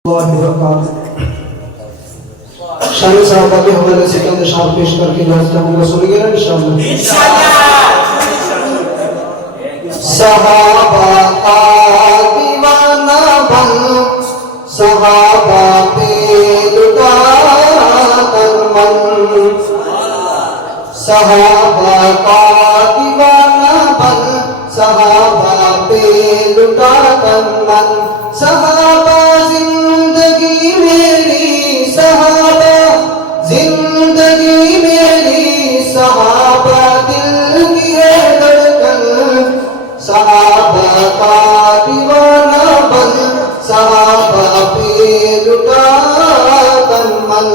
शाही साहबा के हवाले से चंद शाम पेश करके नाज़ सुनेंगे ना इंशाअल्लाह। सहाबा का दीवाना बन सहाबा पे लुटा तन मन, सहाबा का दीवाना बन सहाबा पे लुटा तन मन, सहाबा जिंदगी मेरी सहाबा जिंदगी मेरी सहाबा दिल की है धड़कन, सहाबा का दीवाना बन सहाबा पे लुटा तन मन।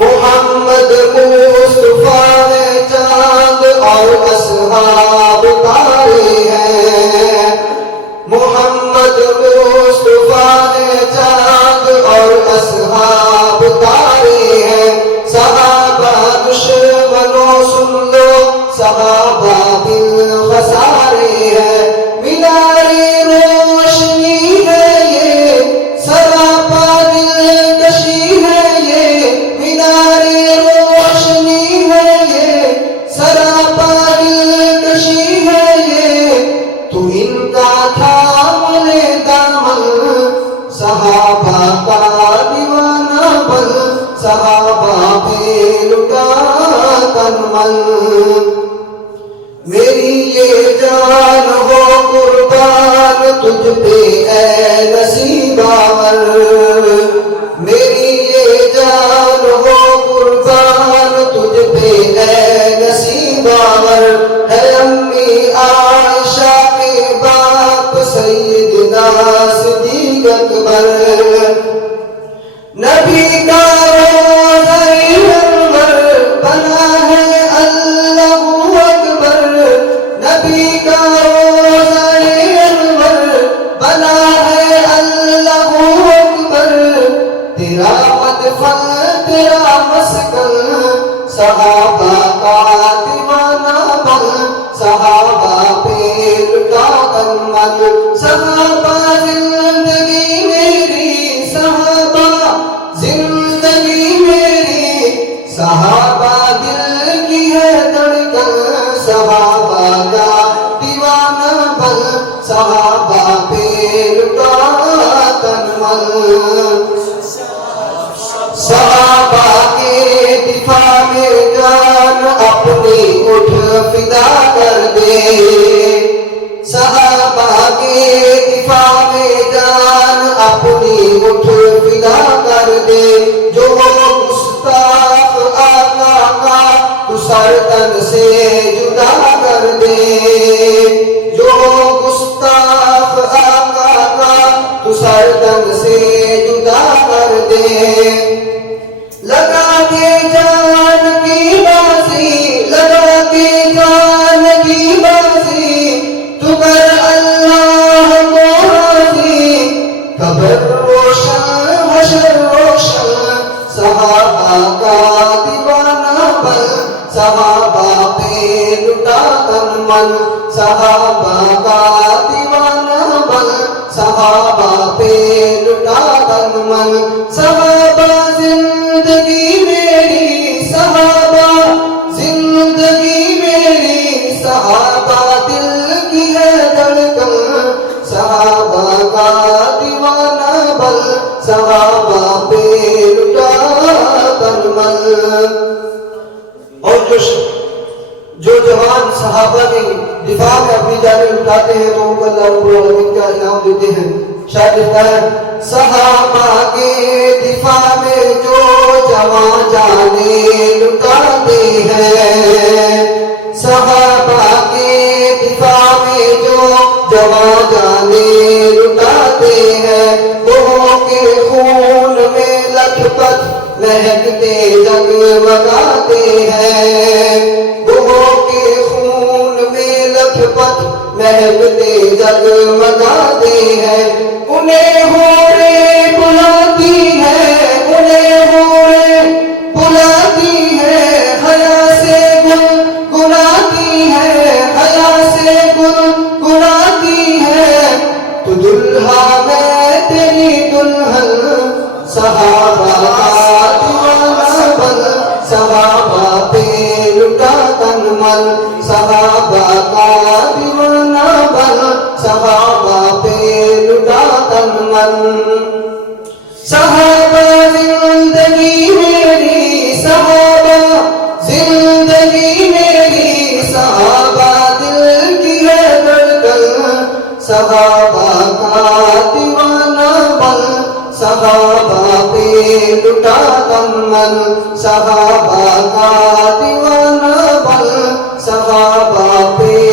मोहम्मद मुस्तफा है चांद और असहाब तारे हैं, मोहम्मद मुस्तफा है चांद और असहाब तारे हैं, सहाबा दुश्मनों सुन लो सहाबा दिल खसारे हैं, मीनारे रोशनी है ये सरापा दिलकशी है ये, मीनारे रोशनी है ये सरापा दिलकशी है ये, तू इनका थाम ले दामन सहाबा का दीवाना बन सहाबा पे लुटा तन मन। मेरी ये जान हो कुर्बान तुझ पे ऐ नसीबावर, मेरी ये जान हो कुर्बान तुझ पे ऐ नसीबावर, है अम्मी आयशा के बाप सैयदना सिद्दीक़ अकबर, नबी का रोज़ा अनवर बना है अल्लाहू अकबर, नबी का रोज़ा अनवर बना है अल्लाहू अकबर, तेरा मदफन तेरा मस्कन सहाबा का दीवाना बन सहाबा पे लुटा तन मन, सहाबा जिंदगी मेरी सहाबा जिंदगी मेरी सहाबा दिल की है धड़कन, सहाबा का दीवाना बन सहाबा पे लुटा तन मन। सहाबा के दिफा में जान अपनी उठ फिदा कर दे, सहाबा के दिफा में जान अपनी उठ फिदा कर दे, जो गुस्ताख आका का तू सर तन से जुदा कर दे, जो गुस्ताख आका का तू सर तन से जुदा कर दे, लगा के जान की बाजी लगा के जान की बाजी तू कर अल्लाह को राजी, कब्र रोशन हशर रोशन सहाबा का दीवाना बन सहाबा पे लुटा तन मन, सहाबा का दीवाना बन सहाबा पे लुटा तन मन, सहाबा जिंदगी मेरी सहाबा जिंदगी मेरी सहाबा दिल की है धड़कन, सहाबा का दीवाना बन सहाबा पे लुटा तन मन। और जो जवान सहाबा के दिफा में अपनी जानें लुटाते हैं तो उनको अल्लाह रब्बुल आलमीन का इनाम देते हैं। शायद लिखता है सहाबा के दिफा में जो जवान जाने लुटाते हैं, सहाबा के दिफा में जो जवान जाने लुटाते हैं, वो के खून में लखपत महकते जगमगाते हैं, वो के खून में लखपत महकते जगमगाते हैं, उन्हें होरे बुलाती है उन्हें होरे बुलाती है, हया से गुनगुनाती है हया से गुनगुनाती है, तो दुल्हा मैं तेरी सहाबा का दीवाना बन, सहाबा पे लुटा तन मन, सहाबा का दीवाना बन, सहाबा पे लुटा तन मन। सहाबा जिंदगी मेरी, सहाबा जिंदगी मेरी, सहाबा दिल की है धड़कन, सहाबा का दीवाना बन, सहाबा पे लुटा तन मन, सहाबा का दीवाना बन, सहाबा पे